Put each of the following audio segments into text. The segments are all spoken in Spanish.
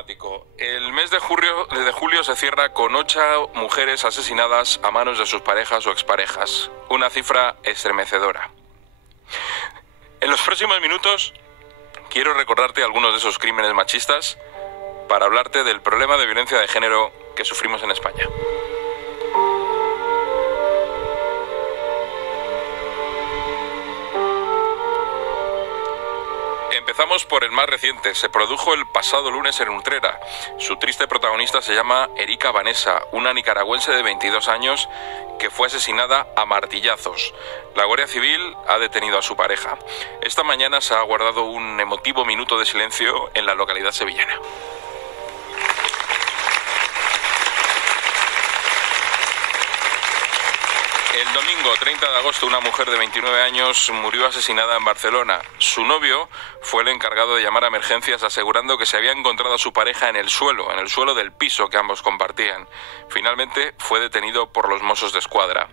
dramático. El mes de julio se cierra con 8 mujeres asesinadas a manos de sus parejas o exparejas. Una cifra estremecedora. En los próximos minutos quiero recordarte algunos de esos crímenes machistas para hablarte del problema de violencia de género que sufrimos en España. Empezamos por el más reciente. Se produjo el pasado lunes en Utrera. Su triste protagonista se llama Erika Vanessa, una nicaragüense de 22 años que fue asesinada a martillazos. La Guardia Civil ha detenido a su pareja. Esta mañana se ha guardado un emotivo minuto de silencio en la localidad sevillana. El domingo 30 de agosto una mujer de 29 años murió asesinada en Barcelona. Su novio fue el encargado de llamar a emergencias asegurando que se había encontrado a su pareja en el suelo del piso que ambos compartían. Finalmente fue detenido por los Mossos d'Esquadra.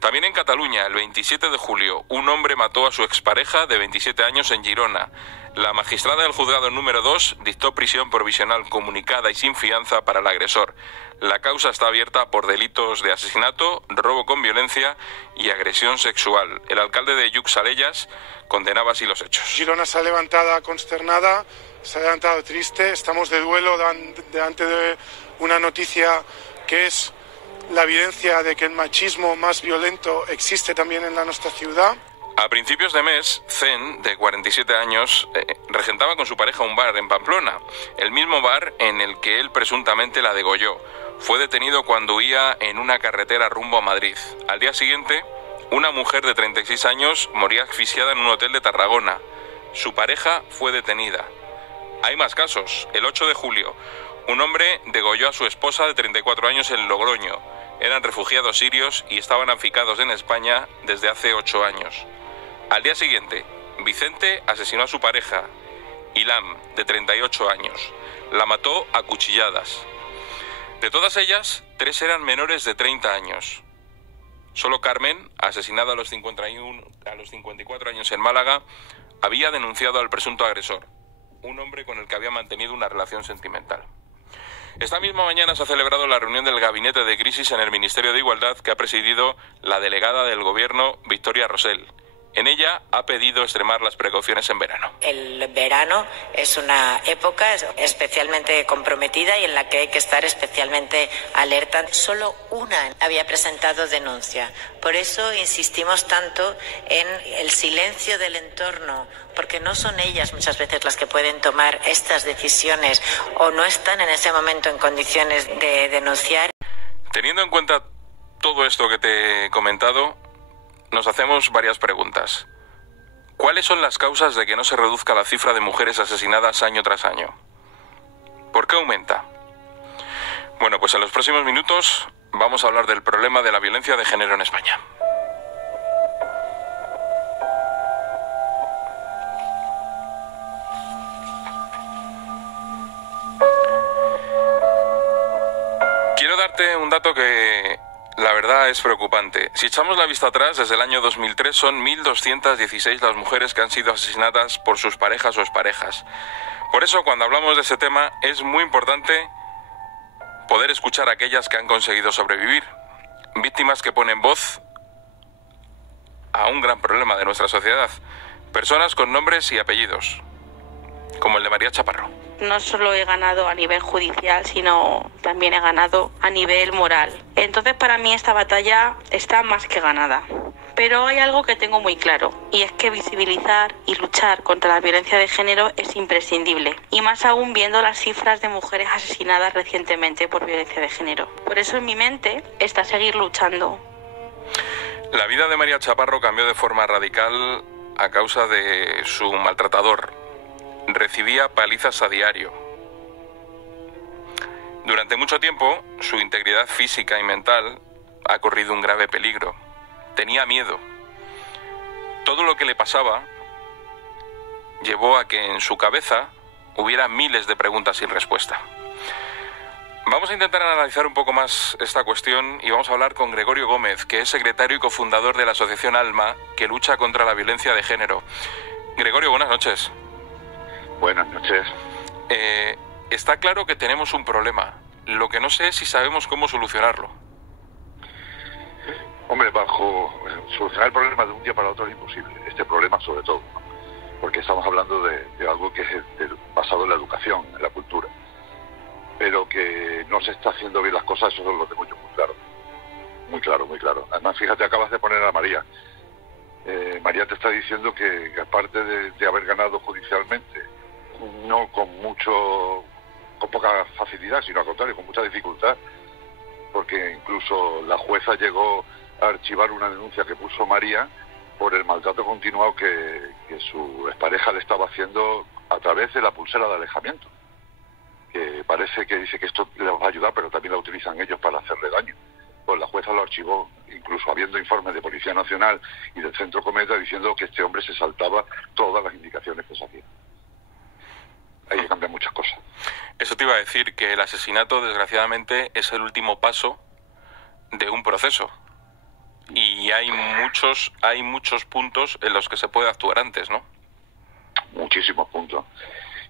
También en Cataluña, el 27 de julio, un hombre mató a su expareja de 27 años en Girona. La magistrada del juzgado número 2 dictó prisión provisional comunicada y sin fianza para el agresor. La causa está abierta por delitos de asesinato, robo con violencia y agresión sexual. El alcalde de Lluc-Salellas condenaba así los hechos. Girona se ha levantado consternada, se ha levantado triste. Estamos de duelo delante de una noticia que es la evidencia de que el machismo más violento existe también en nuestra ciudad. A principios de mes, Zen, de 47 años, regentaba con su pareja un bar en Pamplona, el mismo bar en el que él presuntamente la degolló. Fue detenido cuando huía en una carretera rumbo a Madrid. Al día siguiente, una mujer de 36 años moría asfixiada en un hotel de Tarragona. Su pareja fue detenida. Hay más casos. El 8 de julio, un hombre degolló a su esposa de 34 años en Logroño. Eran refugiados sirios y estaban afincados en España desde hace 8 años. Al día siguiente, Vicente asesinó a su pareja, Ilam, de 38 años. La mató a cuchilladas. De todas ellas, 3 eran menores de 30 años. Solo Carmen, asesinada a los 54 años en Málaga, había denunciado al presunto agresor, un hombre con el que había mantenido una relación sentimental. Esta misma mañana se ha celebrado la reunión del Gabinete de Crisis en el Ministerio de Igualdad que ha presidido la delegada del Gobierno, Victoria Rosell. En ella ha pedido extremar las precauciones en verano. El verano es una época especialmente comprometida y en la que hay que estar especialmente alerta. Solo una había presentado denuncia. Por eso insistimos tanto en el silencio del entorno, porque no son ellas muchas veces las que pueden tomar estas decisiones o no están en ese momento en condiciones de denunciar. Teniendo en cuenta todo esto que te he comentado, nos hacemos varias preguntas. ¿Cuáles son las causas de que no se reduzca la cifra de mujeres asesinadas año tras año? ¿Por qué aumenta? Bueno, pues en los próximos minutos vamos a hablar del problema de la violencia de género en España. Quiero darte un dato que la verdad es preocupante. Si echamos la vista atrás, desde el año 2003 son 1.216 las mujeres que han sido asesinadas por sus parejas o exparejas. Por eso, cuando hablamos de ese tema, es muy importante poder escuchar a aquellas que han conseguido sobrevivir. Víctimas que ponen voz a un gran problema de nuestra sociedad. Personas con nombres y apellidos, como el de María Chaparro. No solo he ganado a nivel judicial, sino también he ganado a nivel moral. Entonces, para mí esta batalla está más que ganada. Pero hay algo que tengo muy claro, y es que visibilizar y luchar contra la violencia de género es imprescindible, y más aún viendo las cifras de mujeres asesinadas recientemente por violencia de género. Por eso en mi mente está seguir luchando. La vida de María Chaparro cambió de forma radical a causa de su maltratador. Recibía palizas a diario. Durante mucho tiempo, su integridad física y mental ha corrido un grave peligro. Tenía miedo. Todo lo que le pasaba llevó a que en su cabeza hubiera miles de preguntas sin respuesta. Vamos a intentar analizar un poco más esta cuestión y vamos a hablar con Gregorio Gómez, que es secretario y cofundador de la asociación ALMA, que lucha contra la violencia de género. Gregorio, buenas noches. Buenas noches. está claro que tenemos un problema. Lo que no sé es si sabemos cómo solucionarlo. Hombre, solucionar el problema de un día para otro es imposible. Este problema sobre todo, ¿no? Porque estamos hablando de algo que es basado en la educación, en la cultura. Pero que no se está haciendo bien las cosas, eso lo tengo yo muy claro. Muy claro, muy claro. Además, fíjate, acabas de poner a María. María te está diciendo que aparte de haber ganado judicialmente, no con poca facilidad, sino al contrario, con mucha dificultad, porque incluso la jueza llegó a archivar una denuncia que puso María por el maltrato continuado que su expareja le estaba haciendo a través de la pulsera de alejamiento, que parece que dice que esto les va a ayudar, pero también la utilizan ellos para hacerle daño. Pues la jueza lo archivó, incluso habiendo informes de Policía Nacional y del Centro Cometa diciendo que este hombre se saltaba todas las indicaciones que se hacían. Hay que cambiar muchas cosas. Eso te iba a decir, que el asesinato, desgraciadamente, es el último paso de un proceso. Y hay muchos puntos en los que se puede actuar antes, ¿no? Muchísimos puntos.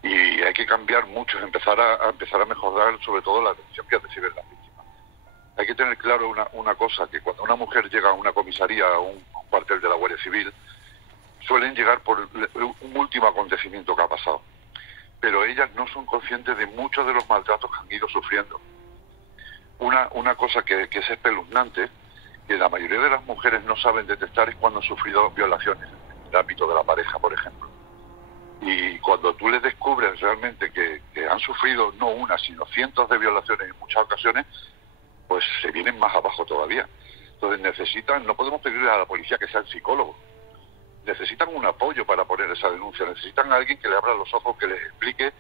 Y hay que cambiar mucho, empezar a mejorar sobre todo la atención que reciben las víctimas. Hay que tener claro una cosa, que cuando una mujer llega a una comisaría, a un cuartel de la Guardia Civil, suelen llegar por un último acontecimiento que ha pasado. Pero ellas no son conscientes de muchos de los maltratos que han ido sufriendo. Una cosa que es espeluznante, que la mayoría de las mujeres no saben detectar, es cuando han sufrido violaciones en el ámbito de la pareja, por ejemplo. Y cuando tú les descubres realmente que han sufrido no una, sino cientos de violaciones en muchas ocasiones, pues se vienen más abajo todavía. Entonces no podemos pedirle a la policía que sean psicólogos. Necesitan un apoyo para poner esa denuncia, necesitan a alguien que le abra los ojos, que les explique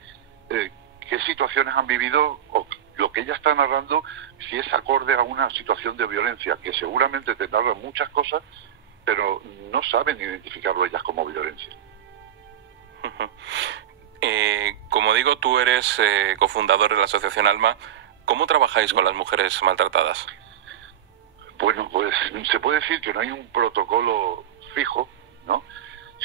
qué situaciones han vivido o lo que ella está narrando, si es acorde a una situación de violencia, que seguramente te narran muchas cosas, pero no saben identificarlo ellas como violencia. Como digo, tú eres cofundador de la Asociación Alma. ¿Cómo trabajáis con las mujeres maltratadas? Bueno, pues se puede decir que no hay un protocolo fijo, ¿no?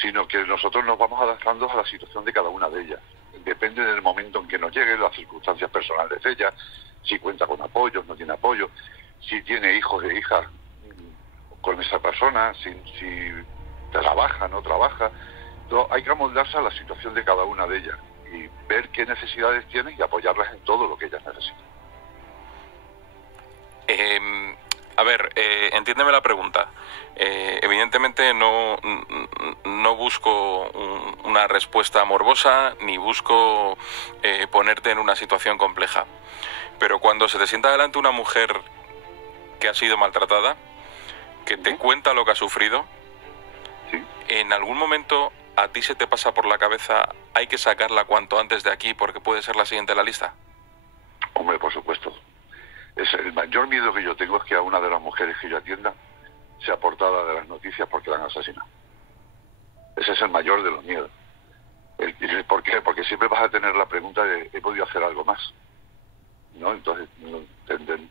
Sino que nosotros nos vamos adaptando a la situación de cada una de ellas. Depende del momento en que nos llegue, las circunstancias personales de ella, si cuenta con apoyo, no tiene apoyo, si tiene hijos e hijas con esa persona, si trabaja, no trabaja. Entonces, hay que amoldarse a la situación de cada una de ellas y ver qué necesidades tienen y apoyarlas en todo lo que ellas necesitan. Entiéndeme la pregunta. Evidentemente no busco una respuesta morbosa, ni busco ponerte en una situación compleja. Pero cuando se te sienta delante una mujer que ha sido maltratada, que te cuenta lo que ha sufrido, ¿sí? En algún momento a ti se te pasa por la cabeza, hay que sacarla cuanto antes de aquí porque puede ser la siguiente en la lista. Hombre, por supuesto. El mayor miedo que yo tengo es que a una de las mujeres que yo atienda sea portada de las noticias porque la han asesinado. Ese es el mayor de los miedos. ¿Por qué? Porque siempre vas a tener la pregunta de ¿he podido hacer algo más? ¿No? Entonces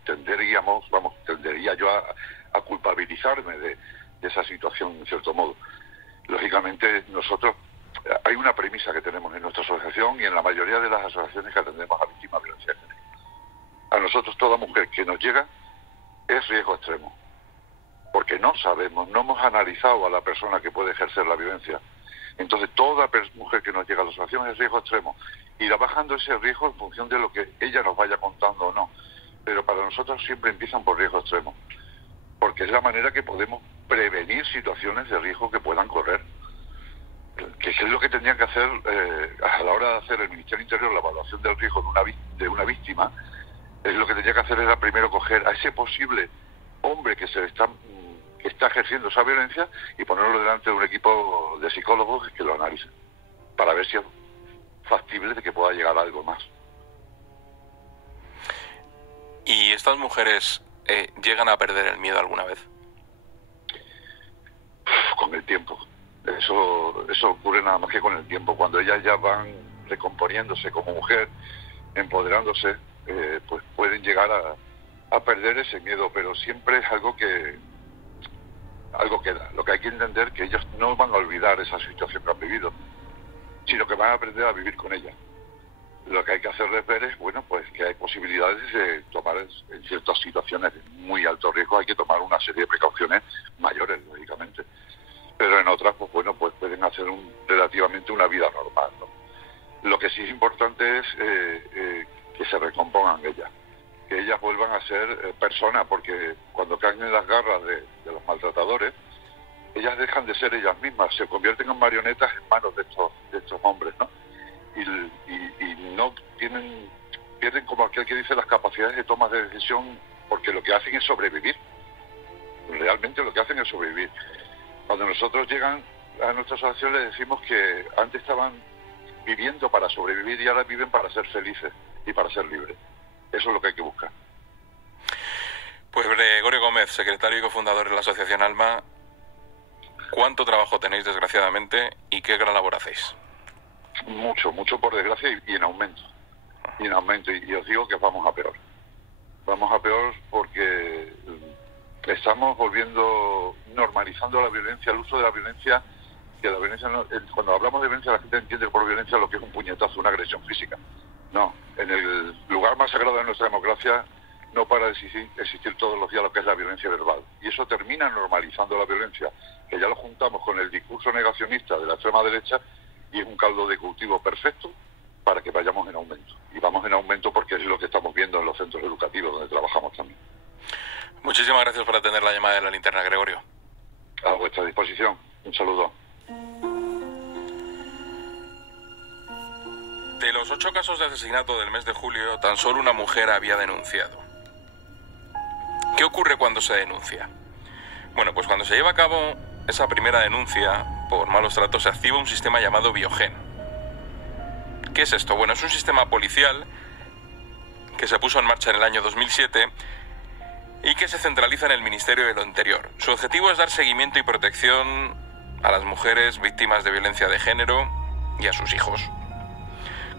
tendería yo a culpabilizarme de esa situación, en cierto modo. Lógicamente, nosotros, hay una premisa que tenemos en nuestra asociación y en la mayoría de las asociaciones que atendemos a víctimas de violencia de género. A nosotros toda mujer que nos llega es riesgo extremo, porque no sabemos, no hemos analizado a la persona que puede ejercer la violencia. Entonces toda mujer que nos llega a la asociación es riesgo extremo, y va bajando ese riesgo en función de lo que ella nos vaya contando o no. Pero para nosotros siempre empiezan por riesgo extremo, porque es la manera que podemos prevenir situaciones de riesgo que puedan correr, que es lo que tendrían que hacer a la hora de hacer el Ministerio Interior la evaluación del riesgo de una víctima. Es lo que tendría que hacer era primero coger a ese posible hombre que está ejerciendo esa violencia y ponerlo delante de un equipo de psicólogos que lo analicen para ver si es factible de que pueda llegar a algo más. ¿Y estas mujeres llegan a perder el miedo alguna vez? Con el tiempo. Eso ocurre nada más que con el tiempo. Cuando ellas ya van recomponiéndose como mujer, empoderándose, pues pueden llegar a perder ese miedo, pero siempre es algo queda. Lo que hay que entender es que ellos no van a olvidar esa situación que han vivido, sino que van a aprender a vivir con ella. Lo que hay que hacerles ver es, bueno, pues que hay posibilidades de tomar en ciertas situaciones de muy alto riesgo, hay que tomar una serie de precauciones mayores, lógicamente. Pero en otras, pues bueno, pues pueden hacer relativamente una vida normal, ¿no? Lo que sí es importante es que se recompongan ellas, que ellas vuelvan a ser personas, porque cuando caen en las garras de los maltratadores, ellas dejan de ser ellas mismas, se convierten en marionetas en manos de estos hombres, ¿no? Y no pierden, como aquel que dice, las capacidades de toma de decisión, porque lo que hacen es sobrevivir. Realmente lo que hacen es sobrevivir. Cuando nosotros llegan a nuestra asociación les decimos que antes estaban viviendo para sobrevivir y ahora viven para ser felices y para ser libres. Eso es lo que hay que buscar. Pues Gregorio Gómez, secretario y cofundador de la Asociación Alma, ¿cuánto trabajo tenéis, desgraciadamente, y qué gran labor hacéis? Mucho por desgracia y en aumento. Y os digo que vamos a peor. Vamos a peor porque estamos normalizando la violencia, el uso de la violencia, que la violencia cuando hablamos de violencia la gente entiende por violencia lo que es un puñetazo, una agresión física. No, en el lugar más sagrado de nuestra democracia no para de existir todos los días lo que es la violencia verbal. Y eso termina normalizando la violencia, que ya lo juntamos con el discurso negacionista de la extrema derecha y es un caldo de cultivo perfecto para que vayamos en aumento. Y vamos en aumento porque es lo que estamos viendo en los centros educativos donde trabajamos también. Muchísimas gracias por atender la llamada de La Linterna, Gregorio. A vuestra disposición. Un saludo. De los 8 casos de asesinato del mes de julio, tan solo una mujer había denunciado. ¿Qué ocurre cuando se denuncia? Bueno, pues cuando se lleva a cabo esa primera denuncia por malos tratos se activa un sistema llamado Biogen. ¿Qué es esto? Bueno, es un sistema policial que se puso en marcha en el año 2007 y que se centraliza en el Ministerio de lo Interior. Su objetivo es dar seguimiento y protección a las mujeres víctimas de violencia de género y a sus hijos.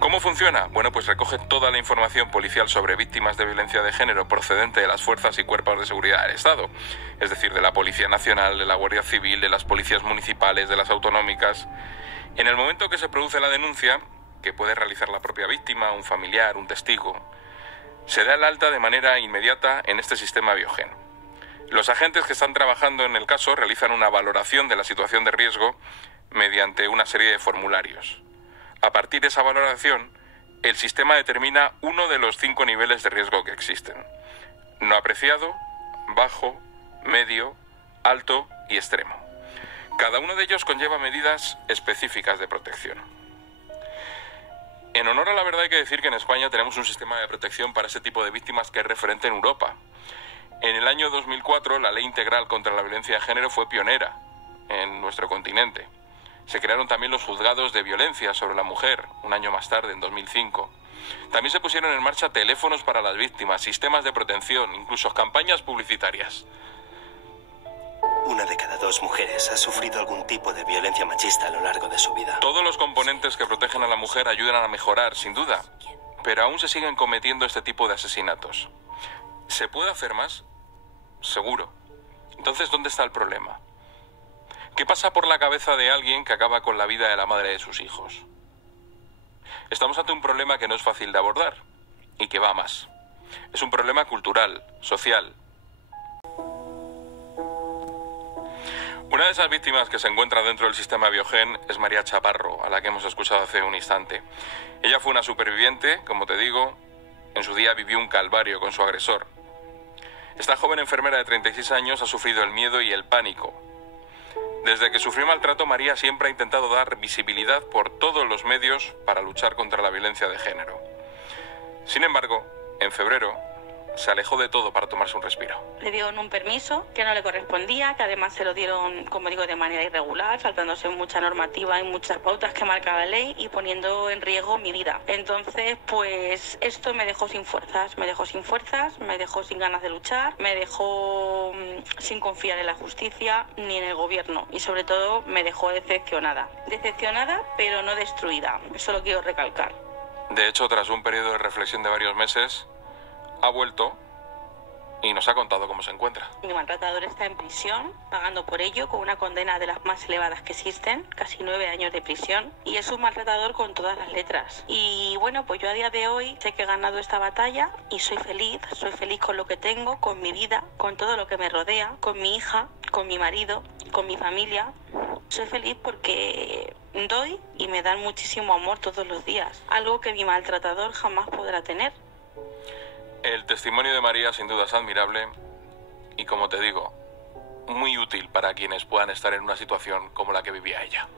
¿Cómo funciona? Bueno, pues recoge toda la información policial sobre víctimas de violencia de género procedente de las fuerzas y cuerpos de seguridad del Estado, es decir, de la Policía Nacional, de la Guardia Civil, de las policías municipales, de las autonómicas. En el momento que se produce la denuncia, que puede realizar la propia víctima, un familiar, un testigo, se da el alta de manera inmediata en este sistema Biogen. Los agentes que están trabajando en el caso realizan una valoración de la situación de riesgo mediante una serie de formularios. A partir de esa valoración, el sistema determina uno de los 5 niveles de riesgo que existen: no apreciado, bajo, medio, alto y extremo. Cada uno de ellos conlleva medidas específicas de protección. En honor a la verdad hay que decir que en España tenemos un sistema de protección para ese tipo de víctimas que es referente en Europa. En el año 2004 la Ley Integral contra la Violencia de Género fue pionera en nuestro continente. Se crearon también los juzgados de violencia sobre la mujer, un año más tarde, en 2005. También se pusieron en marcha teléfonos para las víctimas, sistemas de protección, incluso campañas publicitarias. 1 de cada 2 mujeres ha sufrido algún tipo de violencia machista a lo largo de su vida. Todos los componentes que protegen a la mujer ayudan a mejorar, sin duda, pero aún se siguen cometiendo este tipo de asesinatos. ¿Se puede hacer más? Seguro. Entonces, ¿dónde está el problema? ¿Qué pasa por la cabeza de alguien que acaba con la vida de la madre de sus hijos? Estamos ante un problema que no es fácil de abordar y que va más. Es un problema cultural, social. Una de esas víctimas que se encuentra dentro del sistema Biogen es María Chaparro, a la que hemos escuchado hace un instante. Ella fue una superviviente, como te digo, en su día vivió un calvario con su agresor. Esta joven enfermera de 36 años ha sufrido el miedo y el pánico. Desde que sufrió maltrato, María siempre ha intentado dar visibilidad por todos los medios para luchar contra la violencia de género. Sin embargo, en febrero, se alejó de todo para tomarse un respiro. Le dieron un permiso que no le correspondía, que además se lo dieron, como digo, de manera irregular, saltándose mucha normativa y muchas pautas que marca la ley y poniendo en riesgo mi vida. Entonces, pues esto me dejó sin fuerzas, me dejó sin ganas de luchar, me dejó sin confiar en la justicia ni en el gobierno y sobre todo me dejó decepcionada. Decepcionada, pero no destruida, eso lo quiero recalcar. De hecho, tras un periodo de reflexión de varios meses, ha vuelto y nos ha contado cómo se encuentra. Mi maltratador está en prisión, pagando por ello, con una condena de las más elevadas que existen, casi 9 años de prisión, y es un maltratador con todas las letras. Y bueno, pues yo a día de hoy sé que he ganado esta batalla y soy feliz con lo que tengo, con mi vida, con todo lo que me rodea, con mi hija, con mi marido, con mi familia. Soy feliz porque doy y me dan muchísimo amor todos los días, algo que mi maltratador jamás podrá tener. El testimonio de María sin duda es admirable y, como te digo, muy útil para quienes puedan estar en una situación como la que vivía ella.